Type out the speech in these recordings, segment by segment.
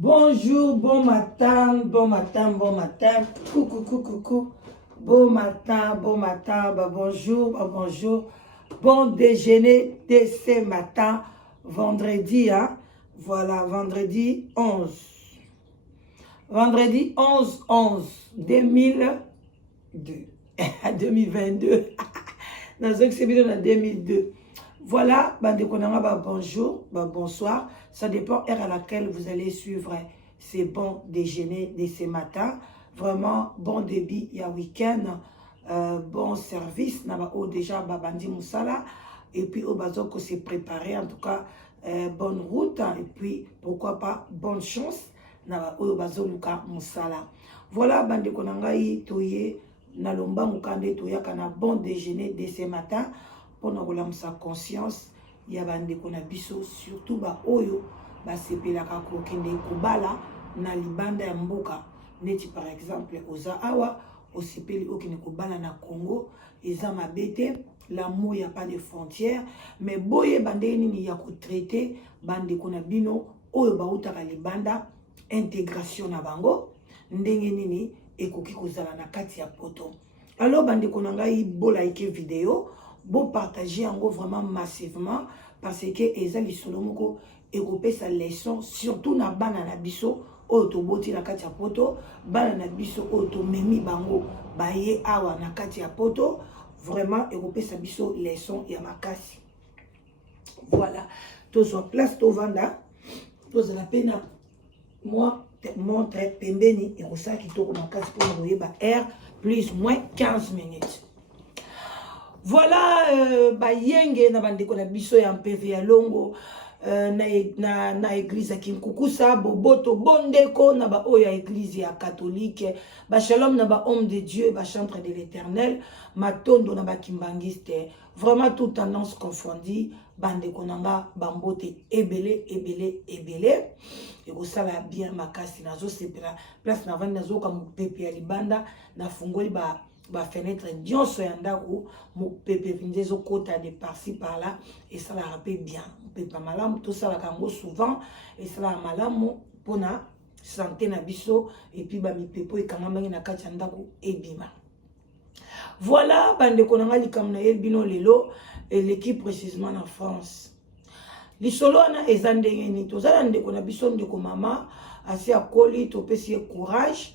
Bonjour, bon matin, bon matin, bon matin. Coucou, coucou, coucou. Bon matin, bah bonjour, bah bonjour. Bon déjeuner dès ce matin, vendredi, hein. Voilà, vendredi 11. Vendredi 11/11/2022. 2022. Dans un c'est en 2002. Voilà, bonjour, bonsoir. Ça dépend de l'heure à laquelle vous allez suivre ces bons déjeuners de ce matin. Vraiment, bon début, il y a week-end, bon service. Déjà, Babandi Moussala. Et puis, au Bazoko s'est préparé. En tout cas, bonne route. Et puis, pourquoi pas, bonne chance. Au Bazoluka Moussala. Voilà, Bande Konangai, Toye, Nalomba Mukande, Toya, Kana, bon déjeuner de ce matin. Pour nous sa conscience, il y a des biso surtout ba oyo ba sepela ka kokende kubala na libanda ya mboka neti par exemple oza awa osepeli okende kubala na Congo eza mabete l'amour y a pas de frontières mais boye bande nini ya ko traiter bande kona bino oyo ba utaka libanda intégration na bango ndenge nini ekoki kozala na kati ya poto alors bande kona ngai bola ike vidéo bon partager en gros vraiment massivement parce que eza lisolo moko ekope sa leçon surtout na bana na biso oto boti na kati ya poto bana na biso oto memi bango baye awa na kati ya poto vraiment ekope sa biso leçon ya makasi. Voilà, tous en place to vanda tous la pena moi montre pembeni et ça qui tourne makasi pour envoyer ba R plus moins 15 minutes. Voilà, yenge na bandeko na biso ya MPV ya Longo na église ya Kinkukusa boboto bondeko na ba oya église ya catholique ba shalom na ba homme de Dieu ba chantre de l'Éternel matondo na ba kimbangiste vraiment toute tendance confondue bandeko nanga bambote ebele et ko sala bien makasi nazo sepela place na vandi nazo ka mupepe ya libanda na fungoli ba fenêtre nyonso ya ndako mopepe vindezo kota de par-ci par-là et ça la rappelle bien pepa malamu tout ça la kango souvent et ça la malamu pona santé na biso et puis ba mipepo e kangamangi na kati ya ndako ebima. Voilà bande konanga likam na elbino lelo et l'équipe précisément en France lisolo na ezandenge ni tozala ndeko na biso ndeko mama asi akoli topesi courage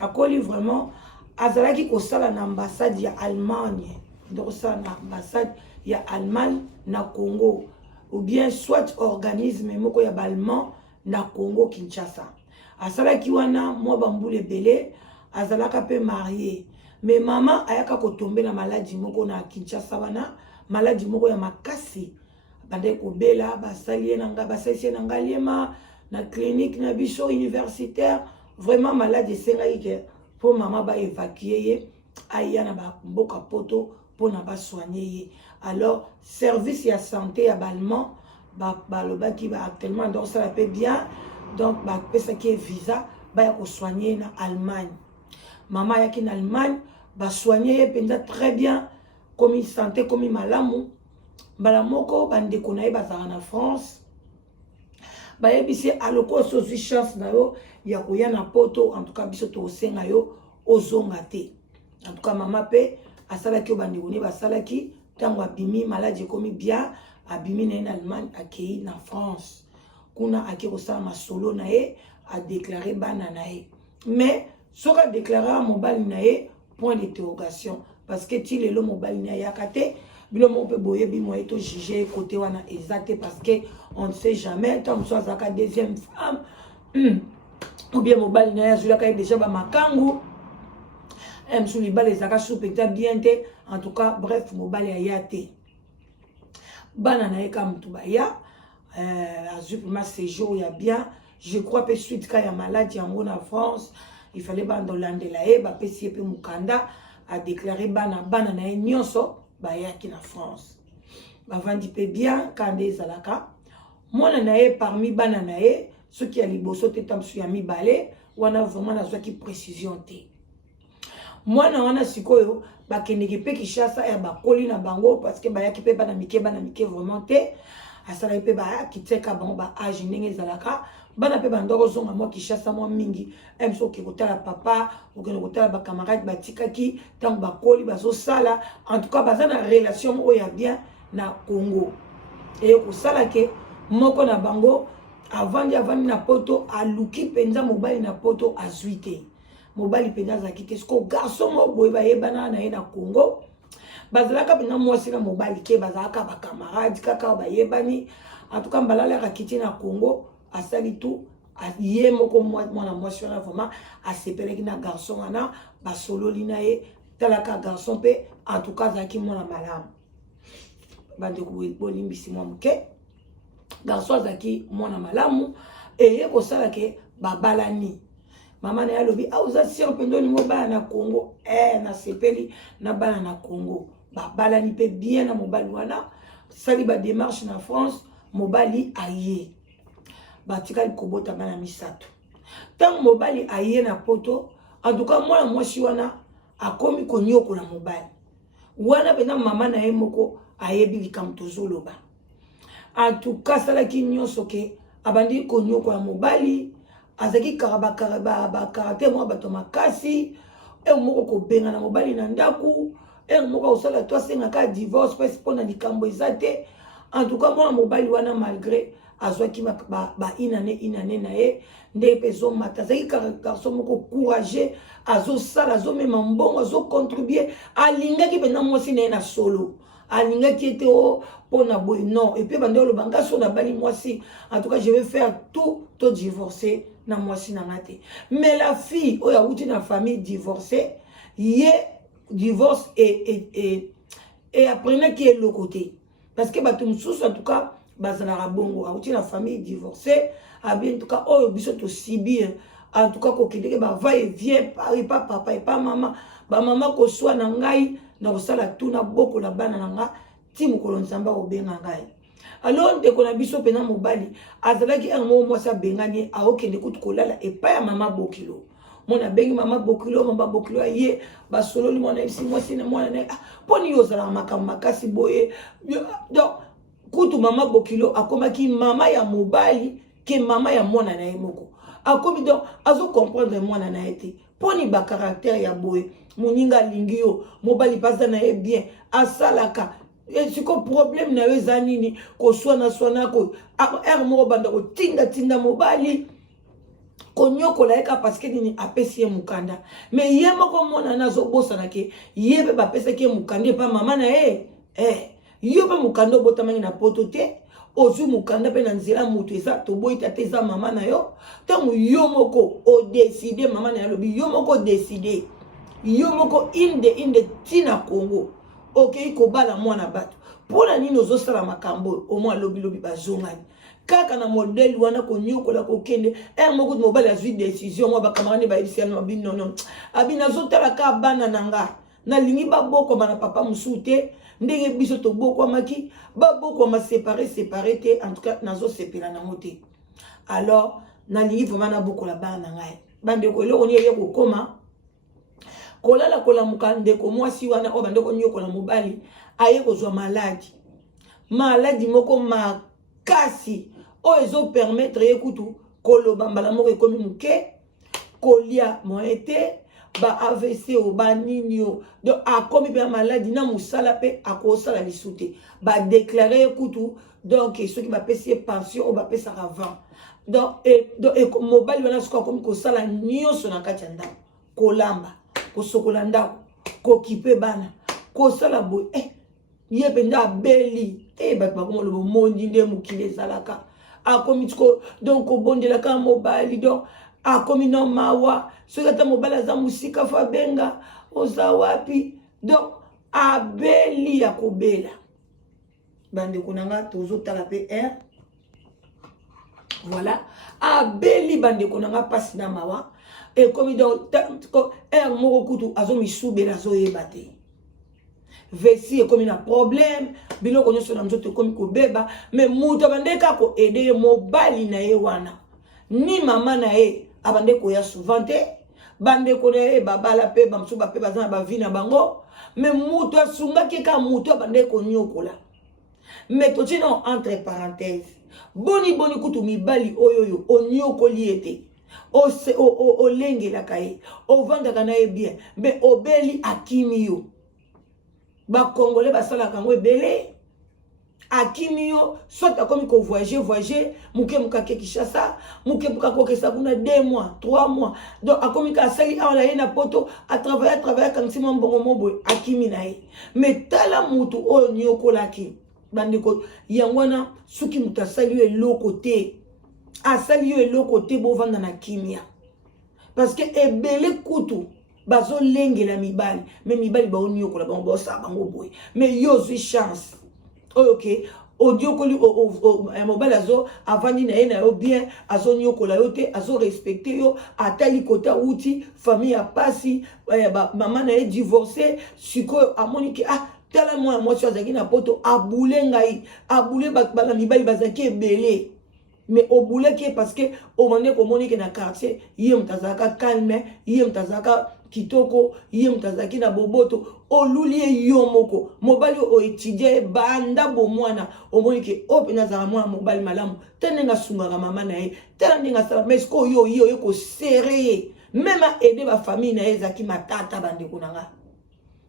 akoli vraiment azalaki kosala na ambassade ya Allemagne donc ça na ambassade ya Allemagne na Congo ou bien soit organisme moko ya Allemand na Congo Kinshasa asalaki wana mwa bambule belé azalaka pe marié mais maman ayaka kotombe na maladie moko na Kinshasa wana maladie moko ya makasi bande ko bela basali nanga basali nanga liema na clinique na biso universitaire vraiment maladie sengai ke pour maman ba évacuer aya na ba mboka poto pour na ba soigner alors service ya santé ya Allemand ba lobaki ba actuellement donc ça va bien donc ba pesa ki visa ba ya ko soigner na Allemagne maman ya ki na Allemagne ba soigner penza très bien comme santé comme malamu bala moko bande konaye bazara na France ba yebisi aloko sozi chance na yo ya koya na poto en tout cas biso to senga yo ozonga te en tout cas maman pe asalaki obandi koni basalaki tango abimi maladie komi bien abimi na Allemagne akei na France kuna ake kosala masolo na ye a déclarer bana na ye mais soka déclarer mobile na ye point d'interrogation parce que ti lelo mobile na yakate bilo mo pe boye bi mo eto juger côté wana exact parce que on ne sait jamais tant soit zaka deuxième femme ou bien mobile na ya zulaka déjà ba makangu sous les balles zaka soupeta bien te en tout cas bref mobile ya yate bana na eka mtu ba ya azui ma séjour ya bien je crois que suite ka ya maladie en France il fallait bando landela e ba pesi pe mukanda a déclaré bana na nyonso ba yaki na France ba vandi pe bien kande zalaka mona na e parmi bana na e ceux qui a liboso te tamsu ya mibale wana vraiment na zwaki précision te mwana wana sikoyo bakendeki pe Kinshasa ya bakoli na bango parce que bayaki pe bana mike vraiment te asala pe ba kiteka bango ba âge ndenge zalaka bana pe bandoko zonga moi kishasa moi mingi emso ki kotala papa okene kotala ba camarade batikaki tant ba koli bazo sala en tout cas bazana relation o ya bien na Congo et ko sala ke moko na bango avandi na poto aluki penza mobali na poto azuite mobali penza zaki ke sko garçon mo boy ba yebana na ye na Congo bazalaka penza mwasi na mobali ke bazalaka ba camarade kaka ba yebani en tout cas mbalala ka kiti na Congo asali tout ye moko mwana mwasi wana vraiment asepeleki na garçon wana basololi na ye talaka garçon pe en tout cas zaki mwana malamu bande ko bolimbisi mwa muke garçon zaki mwana malamu eye ko sala ke babalani mama na yalobi auza sir pendo ni mobala na Congo na sepeli na bala na Congo babalani pe bien na mobali wana sali ba démarche na France mobali aye batikali kobota bana misato tant mobali aye na poto en tout cas mwana mwasi wana akomi konyoko na mobali wana pena mama na ye moko ayebi likambo tozoloba en tout cas salaki nyonso ke abandi konyoko na mobali azaki karaba caractère mwa bato makasi moko kobenga na mobali na ndaku moko osala to asengaka divorce pesi mpona likambo eza te en tout cas mwana mobali wana malgré azwaki ba inane na ye nde pe zomata azaki garçon moko courageux azosala azomema mbongo azocontribuer alingaki mpena mwasi na ye na solo alingaki ete o mpona boye non et puis bande oloba nga so nabali mwasi en tout cas je vais faire tout to divorcer na mwasi na nga te mais la fille oyo awuti na famille divorcée ye divorce et apprenaki eloko te parce que bato mosusu en tout cas bazalaka bongo awuti na famille divorcée abi en tout cas oyo biso tosibi en tout cas kokendeke bava et vient pas papa et pas maman bamama koswa na ngai na kosala tuna boko na bana na nga ti mokolo nzambe akobenga ngai alors ndeko na biso mpena mobali azalaki yango mwasi abengani aokende kutu kolala epai ya mama bokilo mwana bengi mama bokilo aye basololi mwana yebisi mwasi na mwana na mponi yo ozalaka makambo makasi boye donc kutu mama bokilo akomaki mama ya mobali ke mama ya mwana na ye moko akomi donc azokomprendre mwana na ye te mponi bacaractère ya boye moninga alingi yo mobali baza na ye bien asalaka siko problème na yo eza nini koswanako ere moko banda kotinda mobali konyokola ye ka parce que nini apesi ye mukanda mais ye moko monana azobosana ke ye mpe bapesaki ye mukanda epa mama na ye yo mpe mukanda obotamaki na poto te ozwi mukanda mpe na nzela moto eza toboyi te eza mama na yo ntango yo moko odeside mama na ye alobi yo moko odeside yo moko inde tina Congo okei kobala mwana bato mpona nini ozosala makambo omwa lobilobi bazongani kaka na modèle wana konyokola kokende moko mobali azwi décision mwa bakamarani bayebisiana mabi nono abi nazotalaka bana na nga nalingi babokoma na papa mosusu te ndenge biso tobokwamaki babokwama séparé te en tout cas nazosepela nango te alors nalingi vraiment nabokola bana na ngai bandeko eloko ni eye kokoma kolala kolamuka ndeko mwasi wana oyo bandeko nyokola mobali aye kozwa maladi moko makasi oyo ezopermettre ye kutu koloba mbala moko ekomi moke kolia moyen te ba AVC o ba nini o donc akomi mpe maladi na mosala mpe akosala lisu te badeklare ye kutu donc soki bapesi ye pension oyo bapesaka vent donc mobali wana soki akomi kosala nyonso na kati ya ndako kolamba kosokola ndako kokipe bana kosala boye ye mpe nde abeli bato bakomoloba mondi nde mokili ezalaka akomi tiko donc kobondelaka mobali donc akomi no mawa soki ata mobali aza mosika fo abenga oza wapi donc abeli ya kobela bandeko na nga tozotala mpe voilà abeli bandeko na nga mpasi na mawa ekomi donc moko kutu azomisubela azoyeba te vesi ekomi na problème biloko nyonso na nzoto ekomi kobeba mais mutu abande kaka koede ye mobali na ye wana ni mama na ye abande koya souvent te bandeko na ye babala mpe bamosusu bape baza na bavi na bango mais mutu asungaki kaka mutu abande konyokola mais to tino entre parenthèses boni kutu mibali oyoyo onyokoli ete o lengelaka ye ovandaka na ye bien mais obeli akimi yo bakongole basalaka yango ebele akimi yo soit akomi ko voyager muke mukake Kinshasa muke mukakokesa kuna 2 mois 3 mois donc akomi ka sali awala ye na poto a travailler kansima mbongo mobo akimi na ye mais tala mutu oyo nyokolaki bandeko yangwana suki mutu asali yo eloko te asali yo eloko te bovanda na kimia parce que ebele kutu bazo lengela mibali mais mibali ba onyokola bango bosa bango boy mais yo zui chance ok audio koli mobile azo avandi na ye na yo bien azo nyokola yo te azo respecter yo atali kota uti famille a pasi maman na ye divorcé siko amoni ke tala moi sur azaki na poto abule ngai abule bana mibali bazaki ebele mais obule ke parce que o mane ko moni ke na quartier yé mtazaka calme yé mtazaka kitoko yé mtazaki na boboto olulie yo moko mobali o étudier banda bo mwana o moni ke opena za mwana mobali malamu tenenga sungaka mama na ye tenenga sala mais ko yo ko serrer même aider ba famille na ezaki matata bande kunanga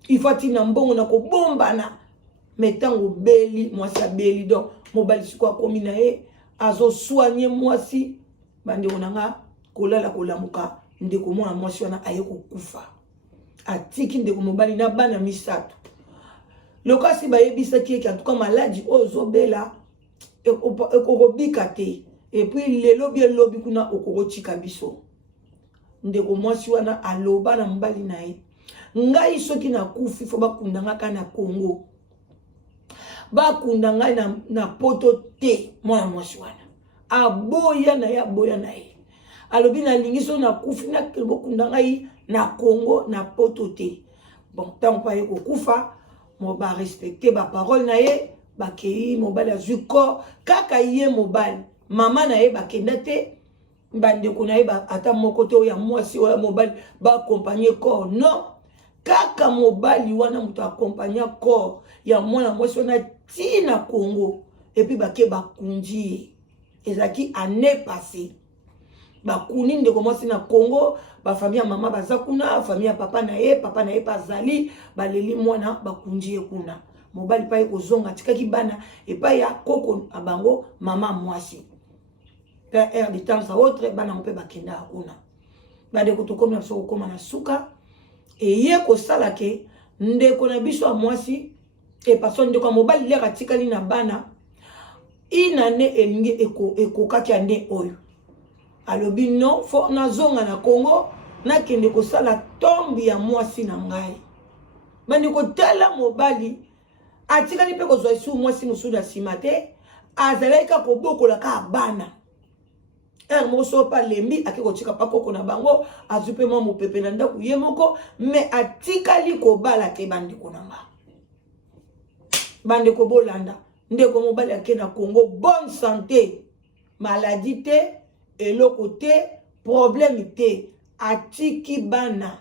il faut tina mbongo na ko bombana metango beli mwasa beli donc mobali siko komi na ye azo soigner mwasi bande kunanga kolala kolamuka ndeko mwana mwasi wana aye kokufa atiki ndeko mobali na bana misato lokasi bayebisa ki en tout cas maladie ozobela ekokobika te et puis lelo bien lobi kuna okokotika biso ndeko mwasi wana aloba na mobali na ye ngai soki na kufi fo bakundanga ka na Congo bakundanga na poto te mwana mwasi wana aboya na ye alobi na lingiso na kufi na bokundanga yi na Congo na poto te bon tant pa ye kokufa mo ba respecter ba parole na ye bakei mobali azwi corps kaka ye mobali mama na ye bakenda te bandeko na ye ata moko te ya mwasi oya mobali ba accompagner corps non kaka mobali wana mutu accompagner corps ya mwana mwasi wana ti na Congo et puis bake bakundi ezaki année passée bakuni ndeko mwasi na Congo ba famille ya mama baza kuna famille ya papa na ye pazali baleli mwana bakundi kuna mobali pa ekozonga tikaki bana epai ya koko abango mama mwasi père de temps à autre bana mpe bakenda kuna bandeko tokomi na biso kokoma na suka eye kosala ke ndeko na biso ya mwasi e paso ndeko mobali leka tikali na bana inane elingi ekokaki ande oyo alobi non fo nazonga na Congo nakende kosala tombi ya mwasi na ngai bandeko tala mobali atikali pe kozwa isu mwasi musuda nsima te azalaka kobokola ka bana moso pa lembi akikotika pa koko na bango azupe mwa mopepe na ndako ye moko mais atikali kobala te bandeko nanga bandeko bolanda ndeko mobali ake na Congo bonne santé maladie te eloko te problème te atiki bana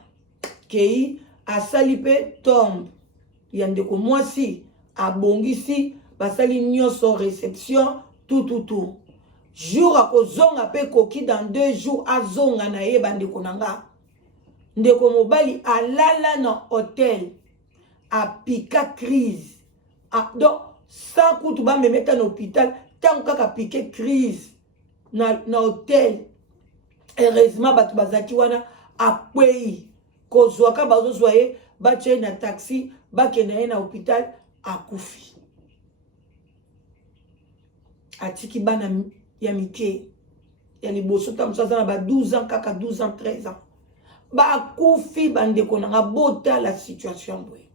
kei asali pe tombe ya ndeko mwasi abongisi basali nyonso réception tout jour akozonga pe koki dans 2 jours azonga na ye bandeko nanga ndeko mobali alala na hôtel apika crise donc sans kutu ba memeta na hôpital tant kaka piqué crise na hôtel heureusement batu bazaki wana akwei kozwaka bazozwa ye batie na taxi bakenda ye na hôpital akufi atiki bana ya mike ya liboso ta musaza na ba 12 ans kaka 12 ans 13 ans bakufi bandeko nanga bota la situation boye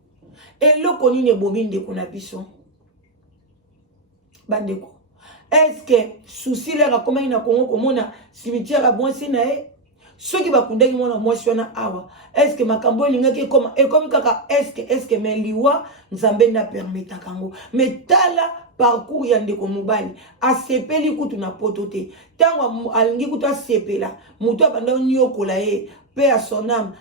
eloko nini ebomi ndeko na biso bandeko est-ce que souci leka komaki na Congo komona cimetière ya mwasi na ye soki bakundaki mwana mwasi wana awa est-ce que makambo elingaki ekomi kaka est-ce que mais liwa nzambe na permetaka yango mais tala parcours ya ndeko mobali asepeli kutu na poto te ntango alingi kutu asepela moto abanda onyokola ye mpe ya son âme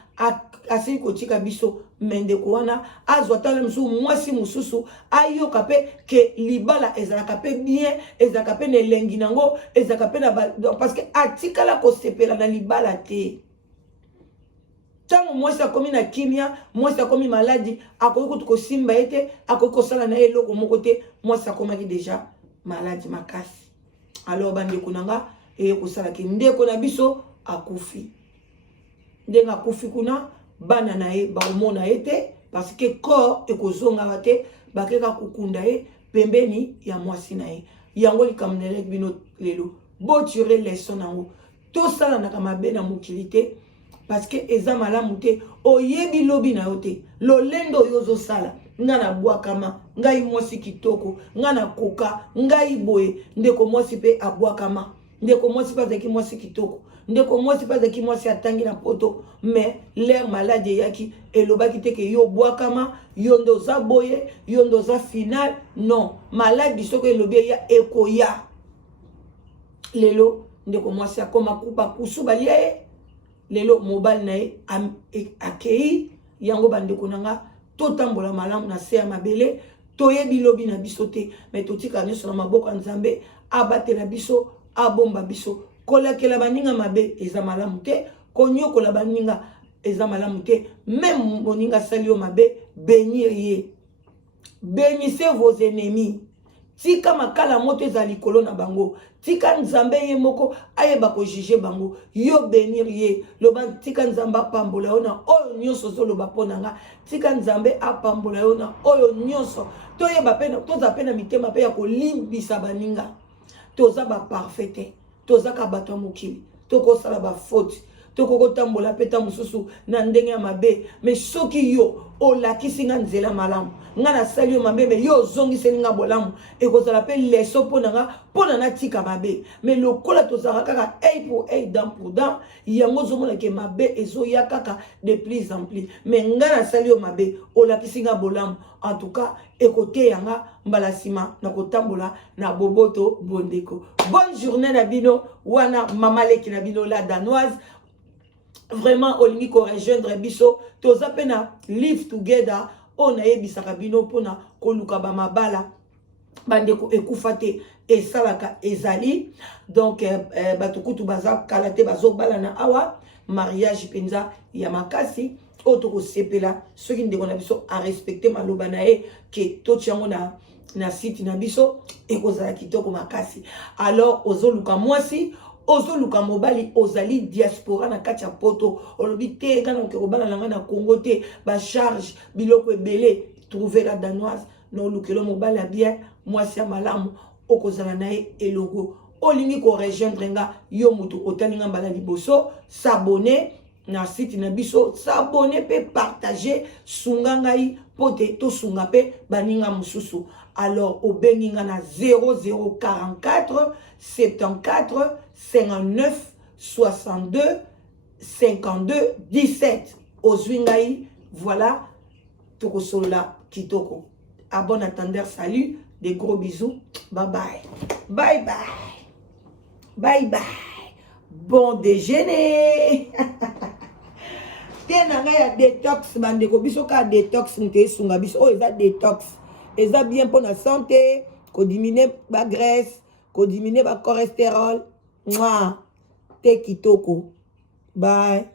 asili kotika biso me ndeko wana azwa tala mosusu mwasi mosusu ayoka mpe ke libala ezalaka mpe bien ezalaka mpe na elengi nango ezalaka mpe na parce que atikala kosepela na libala te ntango mwasi akomi na kimia mwasi akomi maladi akoki kutu kosimba ye te akoki kosala na ye eloko moko te mwasi akomaki deja maladi makasi alors bandeko na nga eye kosalaki ndeko na biso akufi ndenge akufi kuna bana na ye bakomona ye te parce que corps ekozongaka te bakeka kokunda ye pembeni ya mwasi na ye yango likambo na eleki bino lelo botire leson nango tosalanaka mabe na mokili te parce que eza malamu te oyebi lobi na yo te lolendo oyo ozosala nga na bwakama ngai mwasi kitoko nga na koka ngai boye ndeko mwasi mpe abwakama ndeko mwasi mpe azalaki mwasi kitoko ndeko mwasi mpe azalaki mwasi atangi na poto mais l'air malade eyaki elobaki te ke yo bwakama yo nde oza boye yo nde oza final non maladi soki elobi eya ekoya lelo ndeko mwasi akoma bakusu balia ye lelo mobile na ye akei yango bandeko na nga totambola malamu na se ya mabele toyebi lobi na biso te mais totika nyonso na maboko ya nzambe abatela biso abomba biso kolakela baninga mabe eza malamu te konyokola baninga eza malamu te même moninga asali yo mabe bénir ye bénissez vos ennemis tika makala moto eza likolo na bango tika nzambe ye moko ayeba kojuge bango yo bénir ye loba tika nzambe apambola yo na oyo nyonso ozoloba mpo na nga tika nzambe apambola yo na oyo nyonso toyeba mpe toza mpe na mitema mpe ya kolimbisa baninga toza baparfait te tozaka bato ya mokili tokosala bafaute tokokotambola mpe ta mosusu na ndenge ya mabe mais soki yo olakisi nga nzela malamu nga nasali yo mabe me yo ozongiseli nga bolamu ekozala mpe leso mpo na nga mpo na natika mabe mais lokola tozalaka kaka œil pour œil dent pour dent yango ozomonake mabe ezoya kaka de plus en plus mais nga nasali yo mabe olakisi nga bolamu en tout cas ekoteya nga mbala nsima na kotambola na boboto bondeko bonne journée na bino wana mama leki na bino la danoise vraiment olingi ko rejoindre biso toza pe na live together on ayebisaka bino pona koluka ba mabala bandeko ekufa te esalaka ezali donc bato kutu baza kala te bazobala na awa mariage penza ya makasi oto kosepela soki ndeko na biso a respecter maloba na ye ke totiango na site na biso ekozala kitoko makasi alors ozoluka mwasi ozoluka mobali ozali diaspora na kati ya poto olobi te kana okobala nanga na Congo te ba charge biloko ebele trouver la danoise no lukelo mobali bien mwasi ya malamu okozala na ye elogo olingi ko rejoindre nga yo mutu otalinga mbala liboso s'abonner na site na biso s'abonner pe partager sunga ngai pote to sunga pe baninga mususu alors obengi nga na 0044 74 59 62 52 17 ozwi ngai voilà tokosolola kitoko à bon attendeur salut des gros bisous bye bye bye bye bye bye bon déjeuner tena ngai ya détox bandeko biso ka détox nte sunga biso oh eza détox eza bien pour la santé ko diminuer ba graisse ko diminuer ba cholestérol mwa te kitoko bye